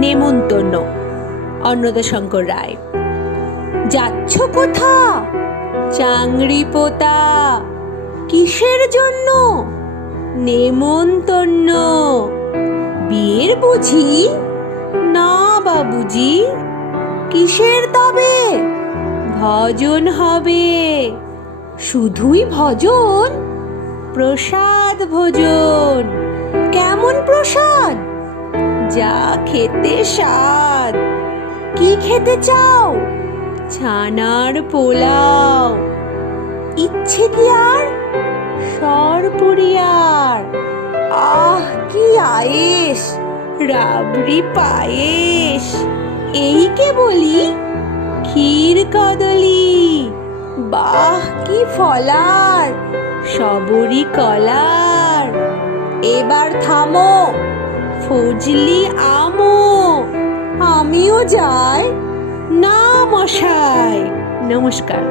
নেমন্তন্ন। অন্নদাশঙ্কর রায়, যাচ্ছ কোথা চাংড়ি পোতা, কিসের জন্য? নেমন্তন্ন। বিয়ের বুঝি? না বাবুজি, কিসের তবে? ভজন হবে। শুধুই ভজন, প্রসাদ ভোজন। যা খেতে স্বাদ। কি খেতে চাও? ছানার পোলাও। ইচ্ছে কি আর? সরপুরিয়ার আহ, কি আয়েস রাবড়ি পায়েস এই কে বলি? ক্ষীর কদলি। বাহ, কি ফলার, সবরি কলার। এবার থামো। ফজলি আমো? আমিও যাই। না মশাই। নমস্কার।